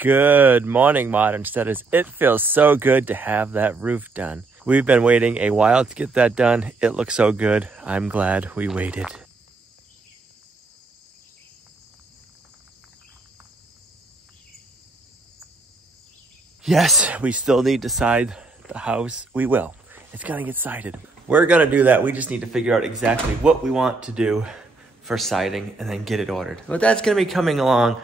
Good morning, Modern Studies. It feels so good to have that roof done. We've been waiting a while to get that done. It looks so good. I'm glad we waited. Yes, we still need to side the house. We will. It's gonna get sided. We're gonna do that. We just need to figure out exactly what we want to do for siding and then get it ordered. But that's gonna be coming along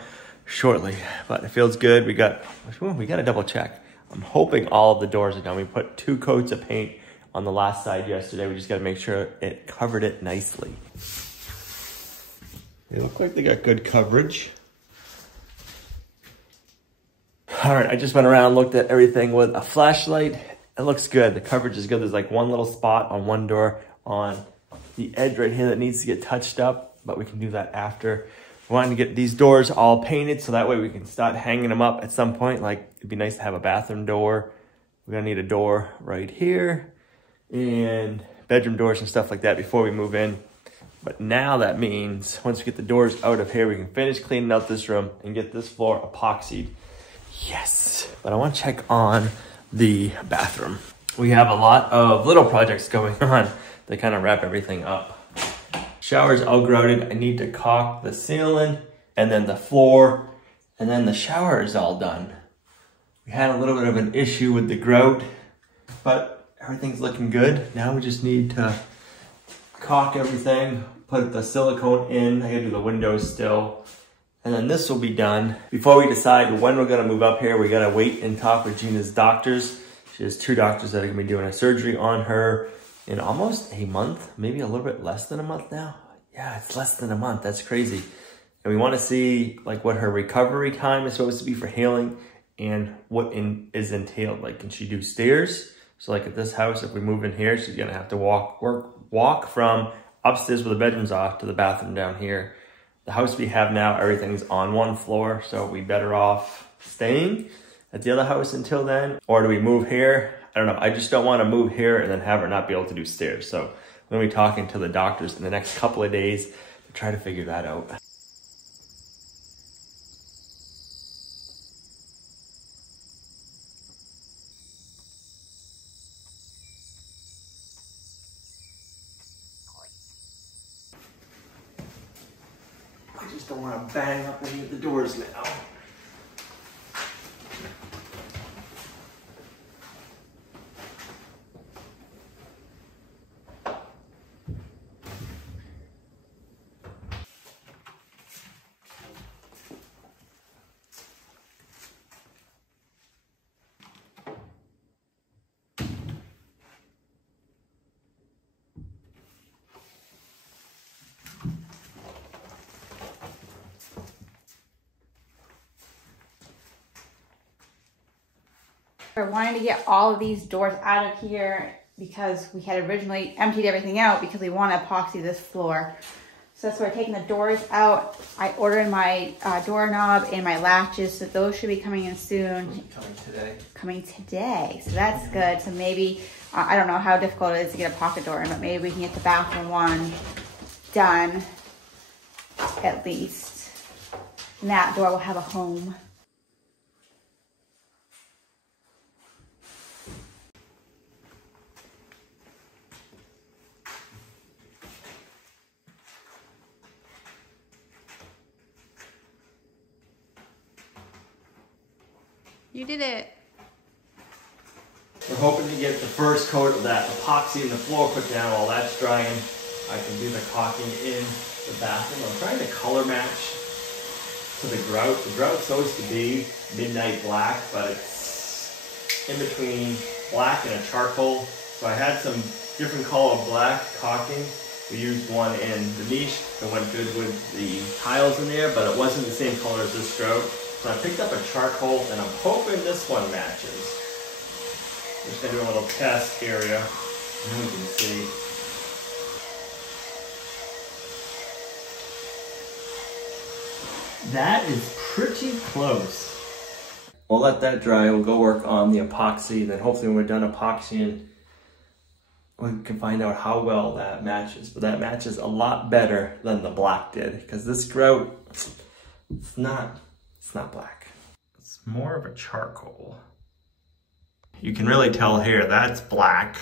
shortly. But it feels good. We gotta double check. I'm hoping all of the doors are done. We put 2 coats of paint on the last side yesterday. We just gotta make sure it covered it nicely. They look like they got good coverage. All right, I just went around, looked at everything with a flashlight. It looks good. The coverage is good. There's like one little spot on one door on the edge right here that needs to get touched up, but we can do that after. We wanted to get these doors all painted so that way we can start hanging them up at some point. Like, it'd be nice to have a bathroom door. We're gonna need a door right here and bedroom doors and stuff like that before we move in. But now that means once we get the doors out of here, we can finish cleaning out this room and get this floor epoxied. Yes, but I want to check on the bathroom. We have a lot of little projects going on that kind of wrap everything up. Shower's all grouted. I need to caulk the ceiling and then the floor, and then the shower is all done. We had a little bit of an issue with the grout, but everything's looking good. Now we just need to caulk everything, put the silicone in. I gotta do the windows still. And then this will be done. Before we decide when we're gonna move up here, we gotta wait and talk with Gina's doctors. She has 2 doctors that are gonna be doing a surgery on her in almost a month, maybe a little bit less than a month now. Yeah, it's less than a month, that's crazy. And we wanna see like what her recovery time is supposed to be for healing and what is entailed. Like, can she do stairs? So like at this house, if we move in here, she's gonna have to walk from upstairs where the bedrooms are to the bathroom down here. The house we have now, everything's on one floor, so we better off staying at the other house until then. Or do we move here? I don't know. I just don't want to move here and then have her not be able to do stairs. So I'm going to be talking to the doctors in the next couple of days to try to figure that out. I just don't want to bang up any of the doors now. I wanted to get all of these doors out of here because we had originally emptied everything out because we want to epoxy this floor. So that's why we're taking the doors out. I ordered my doorknob and my latches, so those should be coming in soon. Coming today, so that's good. So maybe, I don't know how difficult it is to get a pocket door in, but maybe we can get the bathroom one done at least. And that door will have a home. You did it. We're hoping to get the first coat of that epoxy in the floor put down while that's drying. I can do the caulking in the bathroom. I'm trying to color match to the grout. The grout's supposed to be midnight black, but it's in between black and a charcoal. So I had some different color of black caulking. We used one in the niche that went good with the tiles in there, but it wasn't the same color as this grout. So I picked up a charcoal and I'm hoping this one matches. I'm just gonna do a little test area and we can see. That is pretty close. We'll let that dry. We'll go work on the epoxy, and then hopefully when we're done epoxying, we can find out how well that matches. But that matches a lot better than the black did, because this grout, it's not black. It's more of a charcoal. You can really tell here, that's black,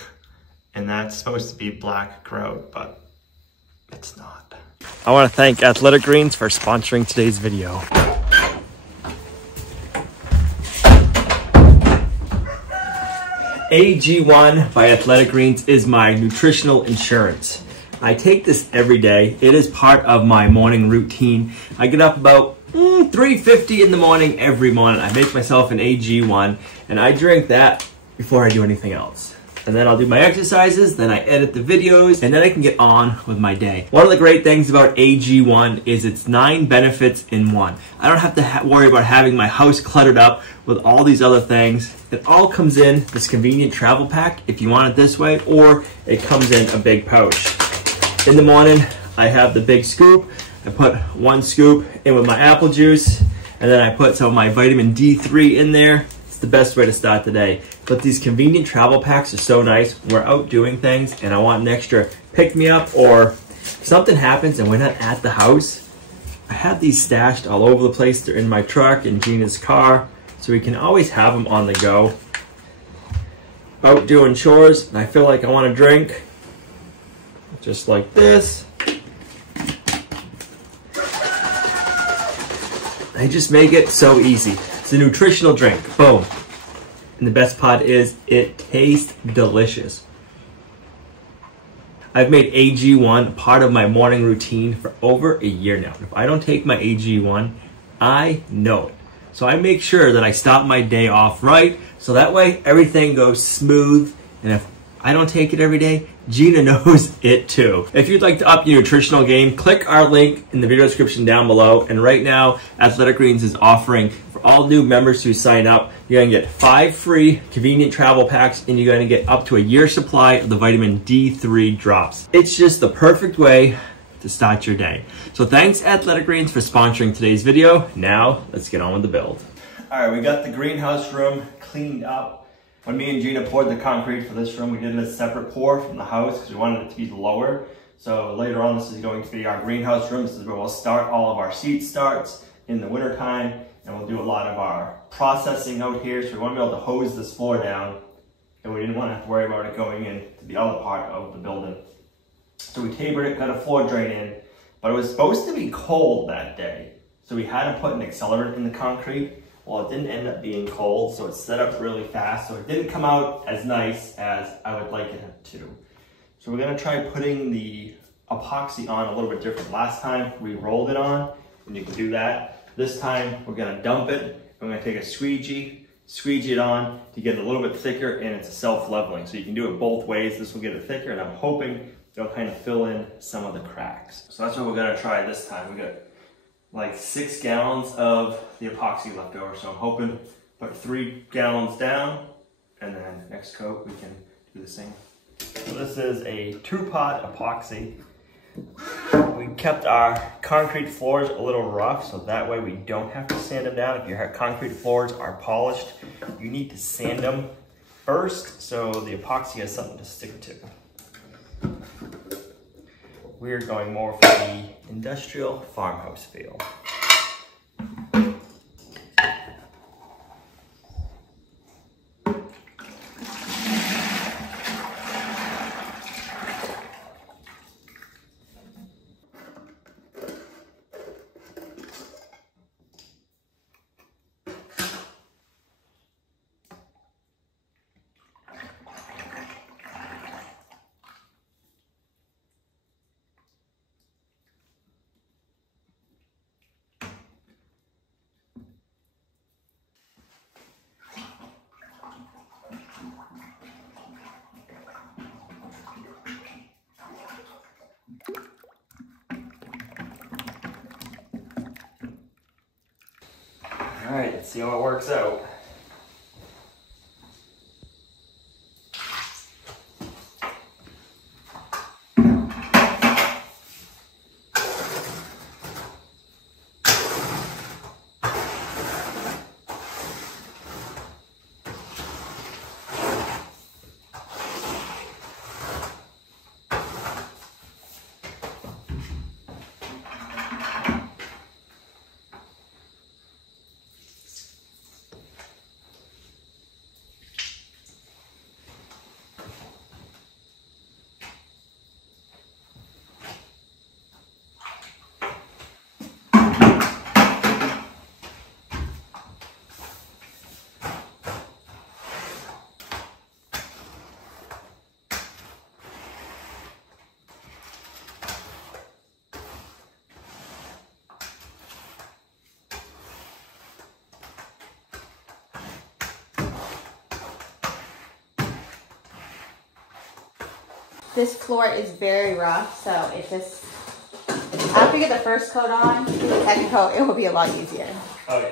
and that's supposed to be black grout, but it's not. I want to thank Athletic Greens for sponsoring today's video. AG1 by Athletic Greens is my nutritional insurance. I take this every day. It is part of my morning routine. I get up about 3:50 in the morning every morning. I make myself an AG1 and I drink that before I do anything else. And then I'll do my exercises, then I edit the videos, and then I can get on with my day. One of the great things about AG1 is it's 9 benefits in one. I don't have to worry about having my house cluttered up with all these other things. It all comes in this convenient travel pack if you want it this way, or it comes in a big pouch. In the morning, I have the big scoop. I put 1 scoop in with my apple juice, and then I put some of my vitamin D3 in there. It's the best way to start the day. But these convenient travel packs are so nice when we're out doing things and I want an extra pick-me-up, or if something happens and we're not at the house, I have these stashed all over the place. They're in my truck, in Gina's car, so we can always have them on the go. Out doing chores and I feel like I want to drink, just like this. I just make it so easy. It's a nutritional drink, boom. And the best part is it tastes delicious. I've made AG1 part of my morning routine for over a year now. If I don't take my AG1, I know it. So I make sure that I start my day off right, so that way everything goes smooth. And if I don't take it every day, Gina knows it too. If you'd like to up your nutritional game, click our link in the video description down below. And right now, Athletic Greens is offering for all new members who sign up, you're gonna get 5 free convenient travel packs, and you're gonna get up to a year's supply of the vitamin D3 drops. It's just the perfect way to start your day. So thanks Athletic Greens for sponsoring today's video. Now, let's get on with the build. All right, we got the greenhouse room cleaned up. When me and Gina poured the concrete for this room, we did a separate pour from the house because we wanted it to be lower. So later on, this is going to be our greenhouse room. This is where we'll start all of our seed starts in the winter time, and we'll do a lot of our processing out here. So we want to be able to hose this floor down, and we didn't want to have to worry about it going into the other part of the building. So we tapered it, got a floor drain in, but it was supposed to be cold that day. So we had to put an accelerant in the concrete. Well, it didn't end up being cold, so it set up really fast, so it didn't come out as nice as I would like it to. So we're gonna try putting the epoxy on a little bit different. Last time we rolled it on, and you can do that. This time we're gonna dump it, and we're gonna take a squeegee it on to get it a little bit thicker, and it's a self-leveling. So you can do it both ways. This will get it thicker, and I'm hoping it'll kind of fill in some of the cracks. So that's what we're gonna try this time. We got like 6 gallons of the epoxy left over. So I'm hoping put 3 gallons down, and then next coat we can do the same. So this is a 2-pot epoxy. We kept our concrete floors a little rough, so that way we don't have to sand them down. If your concrete floors are polished, you need to sand them first so the epoxy has something to stick to. We're going more for the industrial farmhouse feel. All right, let's see how it works out. this floor is very rough, so it just, after you get the first coat on, the second coat, it will be a lot easier. Oh yeah.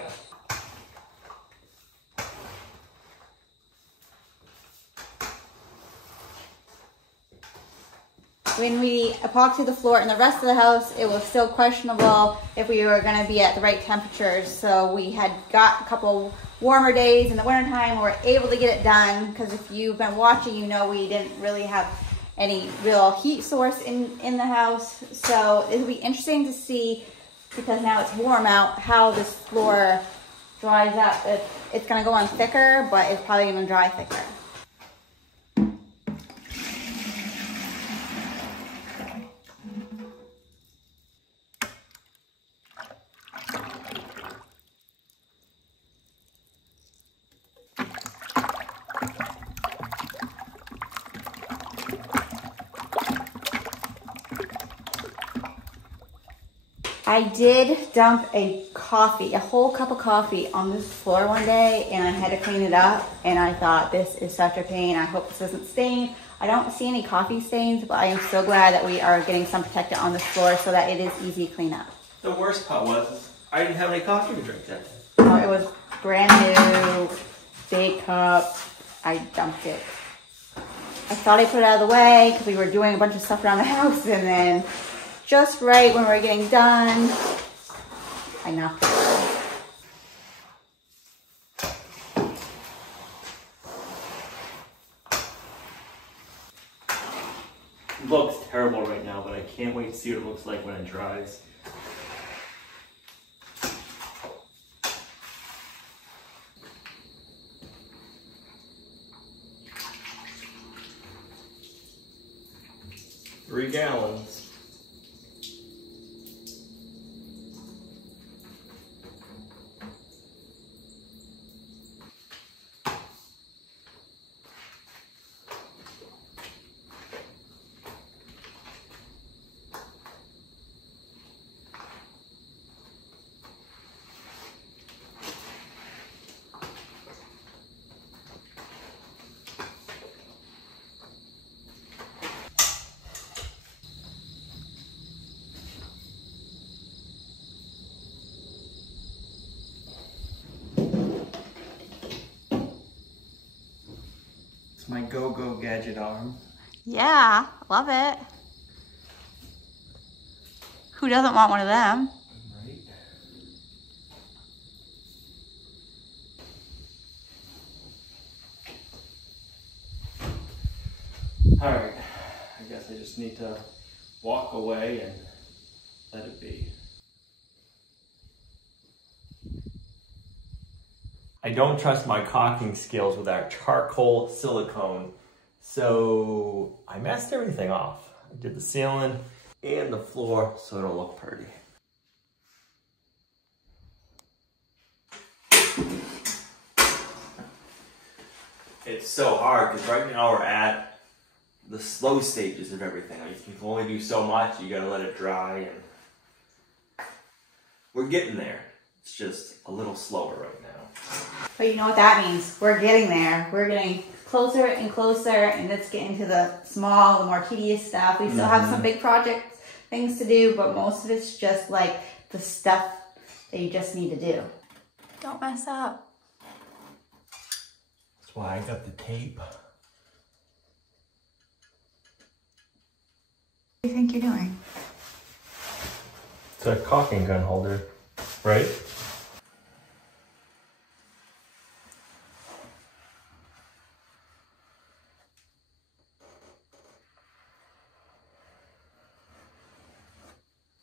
When we epoxied the floor in the rest of the house, it was still questionable if we were going to be at the right temperatures. So we had got a couple warmer days in the wintertime. We were able to get it done because if you've been watching, you know we didn't really have any real heat source in the house. So it'll be interesting to see, because now it's warm out, how this floor dries up. It's going to go on thicker, but it's probably going to dry thicker. I did dump a whole cup of coffee on this floor one day, and I had to clean it up, and I thought, this is such a pain. I hope this doesn't stain. I don't see any coffee stains, but I am so glad that we are getting some protected on this floor so that it is easy to clean up. The worst part was I didn't have any coffee to drink that day. Oh, it was brand new, big cup. I dumped it. I thought I put it out of the way because we were doing a bunch of stuff around the house, and then just right when we were getting done, I knocked it away. It looks terrible right now, but I can't wait to see what it looks like when it dries. Three gallons. My go-go gadget arm. Yeah, love it. Who doesn't want one of them? Right. All right, I guess I just need to walk away and let it be. I don't trust my caulking skills with our charcoal silicone, so I masked everything off. I did the ceiling and the floor so it'll look pretty. It's so hard because right now we're at the slow stages of everything. Like, you can only do so much, you gotta let it dry, and we're getting there. It's just a little slower right now. But you know what that means? We're getting there. We're getting closer and closer, and it's getting to the small, the more tedious stuff. We still have some big projects, things to do, but most of it's just like the stuff that you just need to do. Don't mess up. That's why I got the tape. What do you think you're doing? It's a caulking gun holder, right?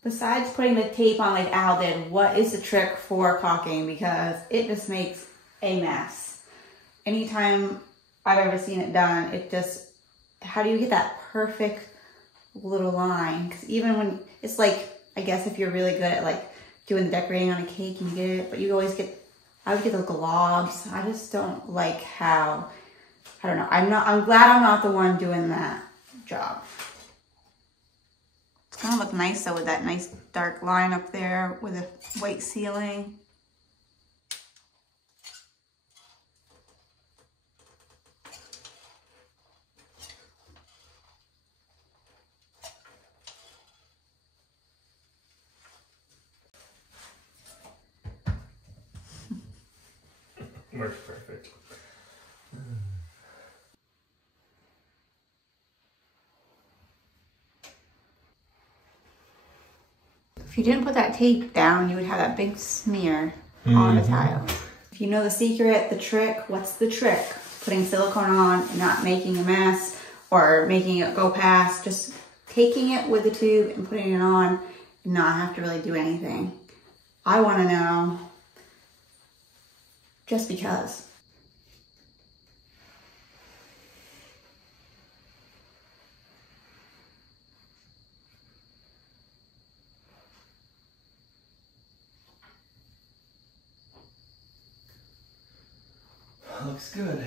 Besides putting the tape on like Al did, what is the trick for caulking? Because it just makes a mess. Anytime I've ever seen it done, it just, how do you get that perfect little line? Because even when, it's like, I guess if you're really good at like doing decorating on a cake, you get it, but you always get, I would get the globs. I just don't like how, I don't know. I'm glad I'm not the one doing that job. It's gonna look nice though with that nice dark line up there with a white ceiling. Works perfect. If you didn't put that tape down, you would have that big smear on the tile. If you know the secret, the trick, what's the trick? Putting silicone on and not making a mess or making it go past, just taking it with the tube and putting it on and not have to really do anything. I want to know just because. Looks good.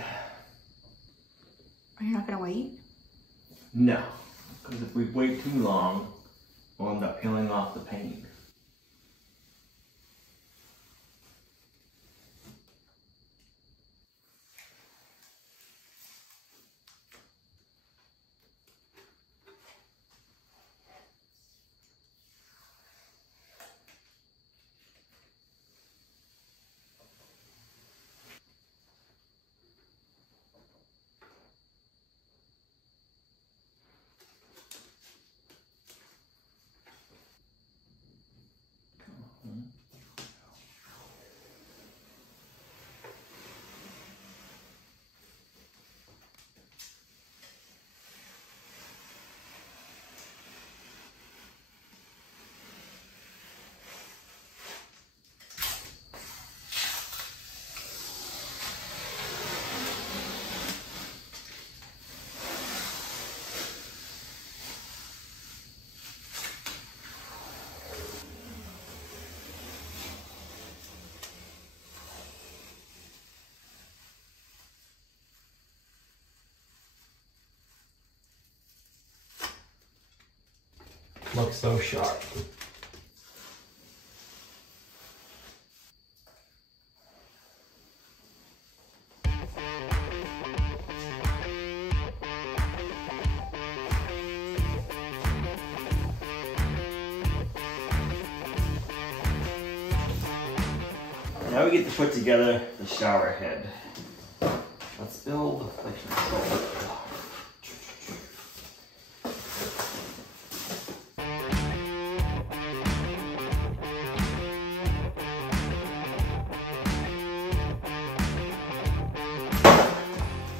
Are you not gonna wait? No, because if we wait too long, we'll end up peeling off the paint. Looks so sharp. Now we get to put together the shower head. Let's build like control.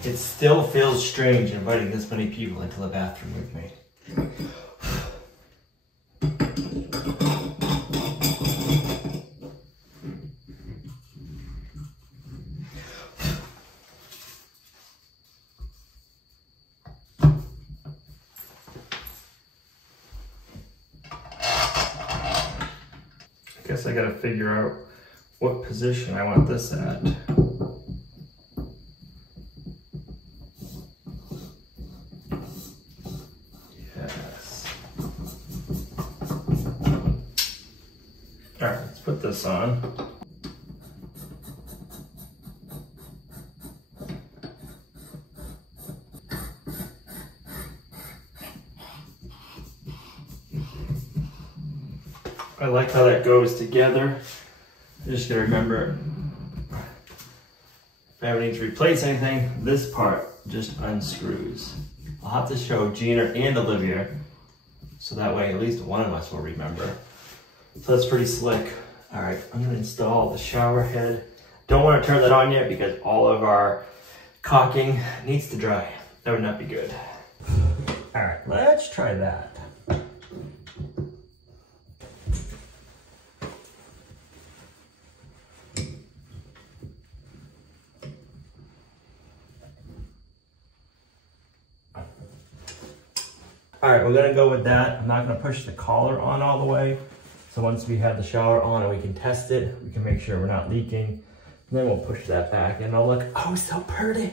It still feels strange inviting this many people into the bathroom with me. I guess I gotta figure out what position I want this at. Alright, let's put this on. I like how that goes together. I'm just gonna remember, if I ever need to replace anything, this part just unscrews. I'll have to show Gina and Olivia, so that way at least one of us will remember. So that's pretty slick. All right, I'm gonna install the shower head. Don't wanna turn that on yet because all of our caulking needs to dry. That would not be good. All right, let's try that. All right, we're gonna go with that. I'm not gonna push the collar on all the way. So once we have the shower on and we can test it, we can make sure we're not leaking. And then we'll push that back and it'll look, oh, so pretty.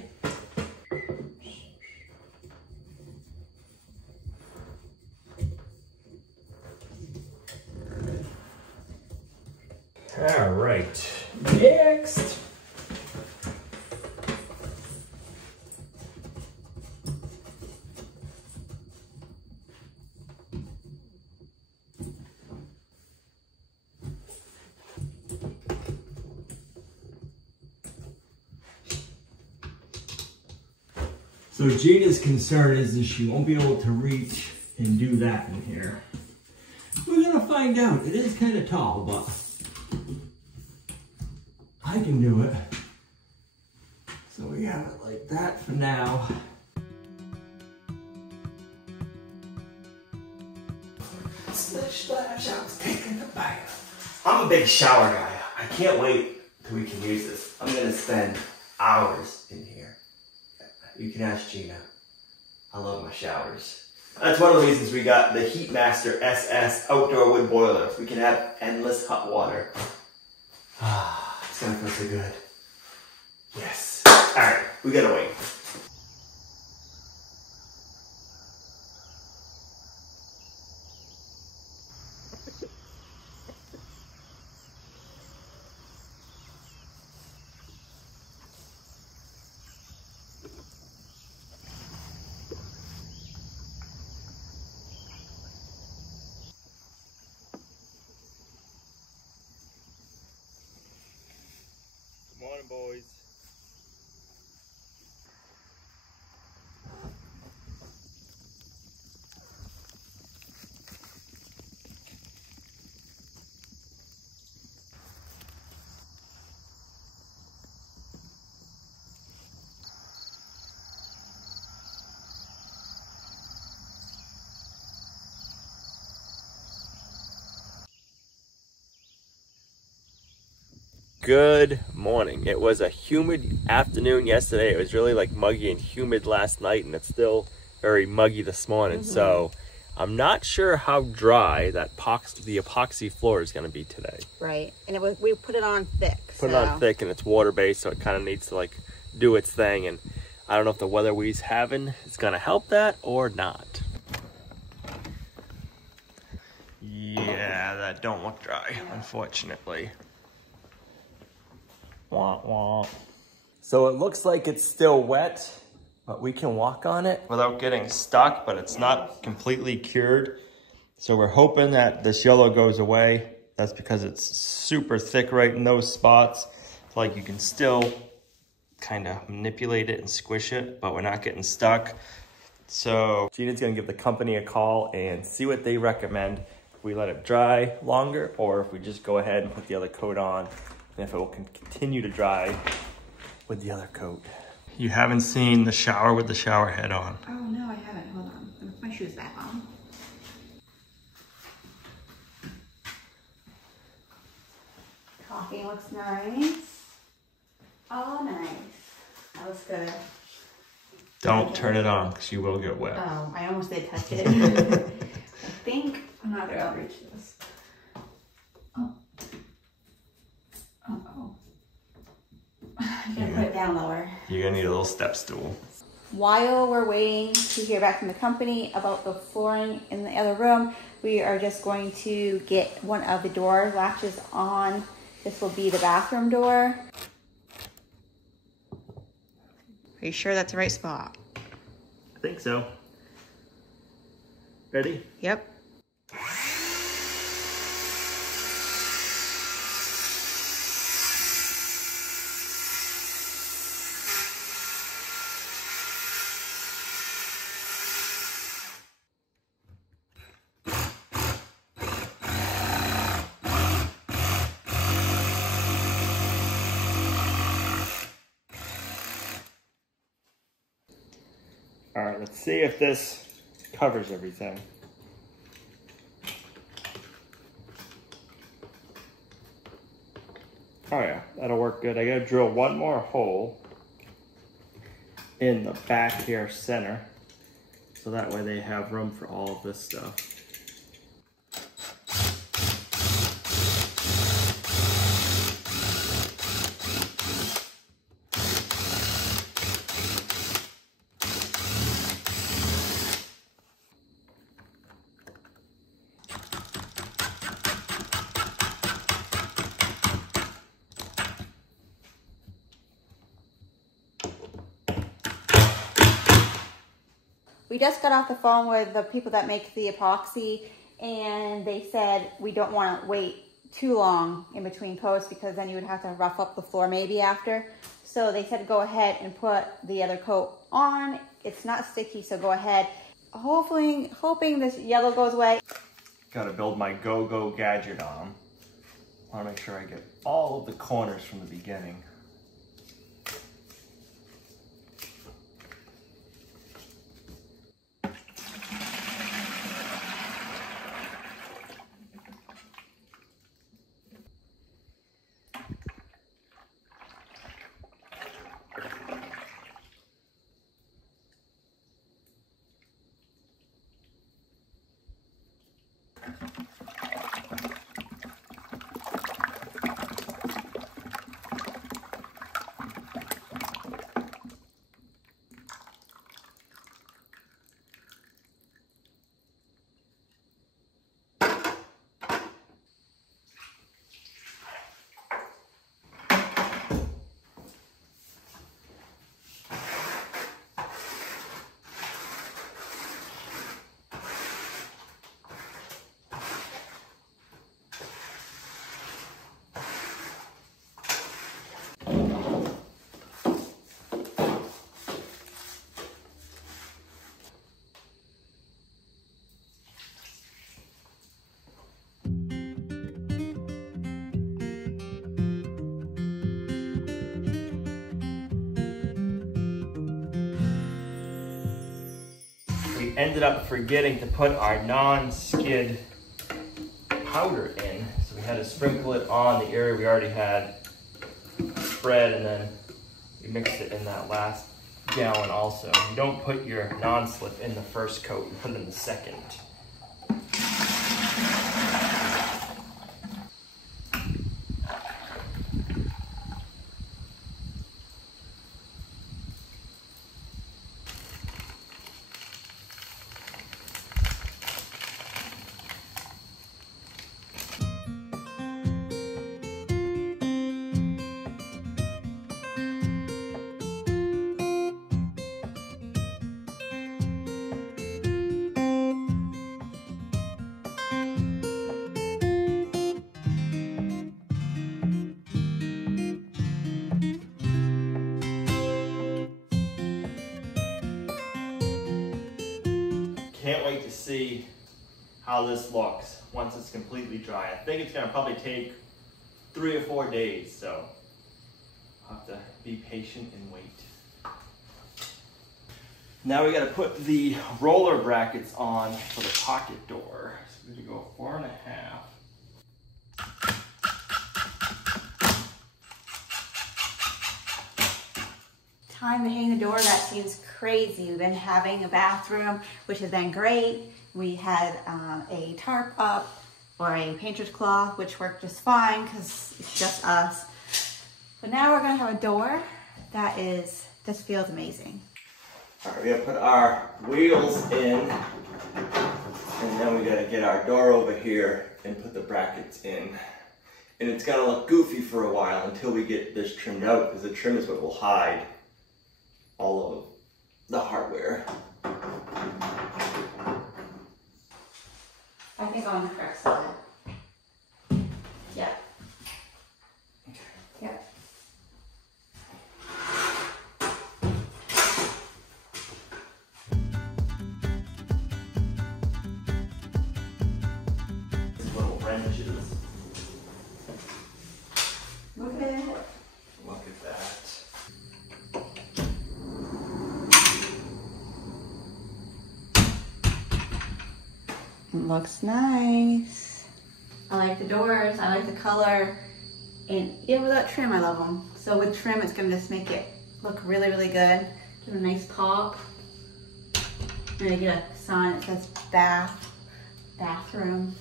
All right, next. So Gina's concern is that she won't be able to reach and do that in here. We're gonna find out. It is kind of tall, but I can do it. So we have it like that for now. Splash, I was taking a bath. I'm a big shower guy. I can't wait till we can use this. I'm gonna spend hours in here. You can ask Gina. I love my showers. That's one of the reasons we got the Heatmaster SS outdoor wood boiler. We can have endless hot water. Ah, it's gonna feel so good. Yes. All right, we gotta wait. Good morning, boys. Good morning. It was a humid afternoon yesterday. It was really like muggy and humid last night, and it's still very muggy this morning. So I'm not sure how dry that the epoxy floor is going to be today. Right, and we put it on thick. Put it on thick, and it's water based, so it kind of needs to like do its thing. And I don't know if the weather we's having is going to help that or not. Yeah, that don't look dry, unfortunately. Wah, wah. So it looks like it's still wet, but we can walk on it without getting stuck, but it's not completely cured. So we're hoping that this yellow goes away. That's because it's super thick right in those spots. Like you can still kind of manipulate it and squish it, but we're not getting stuck. So Gina's gonna give the company a call and see what they recommend. If we let it dry longer, or if we just go ahead and put the other coat on, and if it will continue to dry with the other coat. You haven't seen the shower with the shower head on. Oh no, I haven't. Hold on. Let me put my shoes back on. Caulking looks nice. Oh, nice. That looks good. Don't turn it on because you will get wet. Oh, I almost did touch it. I think I'm not going to reach this. Oh. Uh-oh. I'm going to put it down lower. You're going to need a little step stool. While we're waiting to hear back from the company about the flooring in the other room, we are just going to get one of the door latches on. This will be the bathroom door. Are you sure that's the right spot? I think so. Ready? Yep. All right, let's see if this covers everything. Oh yeah, that'll work good. I gotta drill one more hole in the back here center, so that way they have room for all of this stuff. We just got off the phone with the people that make the epoxy, and they said we don't want to wait too long in between coats because then you would have to rough up the floor maybe after. So they said go ahead and put the other coat on it's not sticky, so go ahead. Hoping this yellow goes away. Gotta build my go-go gadget on them. Wanna make sure I get all of the corners from the beginning. Ended up forgetting to put our non-skid powder in. So we had to sprinkle it on the area we already had spread, and then we mixed it in that last gallon also. You don't put your non-slip in the first coat, you put it in the second. Can't wait to see how this looks once it's completely dry. I think it's gonna probably take 3 or 4 days, so I'll have to be patient and wait. Now we gotta put the roller brackets on for the pocket door. So we're gonna go 4.5. Time to hang the door, that seems crazy. We've been having a bathroom, which has been great. We had a tarp up or a painter's cloth, which worked just fine because it's just us. But now we're gonna have a door that just feels amazing. All right, we gotta put our wheels in, and then we gotta get our door over here and put the brackets in. And it's gonna look goofy for a while until we get this trimmed out, because the trim is what will hide all of the hardware. I think on the correct side. Yeah. Yeah. Little wrenches. Look at it. Look at that. Looks nice. I like the doors, I like the color, and even without trim, I love them. So with trim, it's gonna just make it look really, really good. Give it a nice pop. And I get a sign that says bathroom.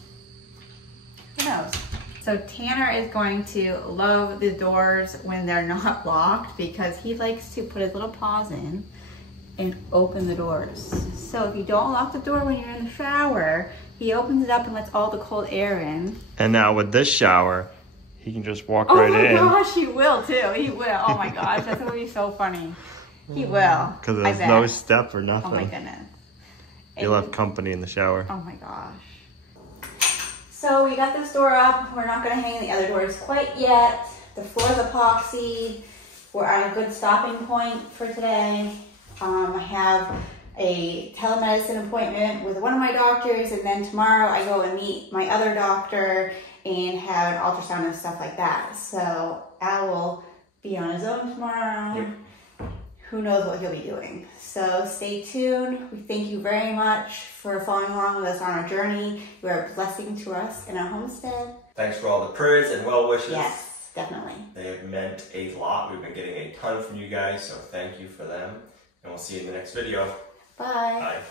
Who knows? So Tanner is going to love the doors when they're not locked, because he likes to put his little paws in and open the doors. So if you don't lock the door when you're in the shower, he opens it up and lets all the cold air in. And now with this shower, he can just walk right in. Oh my gosh, he will too. He will. Oh my gosh, that's gonna be so funny. He will. Because there's no step or nothing. Oh my goodness. You'll have company in the shower. Oh my gosh. So we got this door up. We're not gonna hang the other doors quite yet. The floor's epoxy. We're at a good stopping point for today. I have a telemedicine appointment with one of my doctors, and then tomorrow I go and meet my other doctor and have an ultrasound and stuff like that. So Al will be on his own tomorrow. Yep. Who knows what he'll be doing. So stay tuned. We thank you very much for following along with us on our journey. You are a blessing to us in our homestead. Thanks for all the prayers and well wishes. Yes, definitely. They have meant a lot. We've been getting a ton from you guys, so thank you for them. And we'll see you in the next video. Bye. Bye.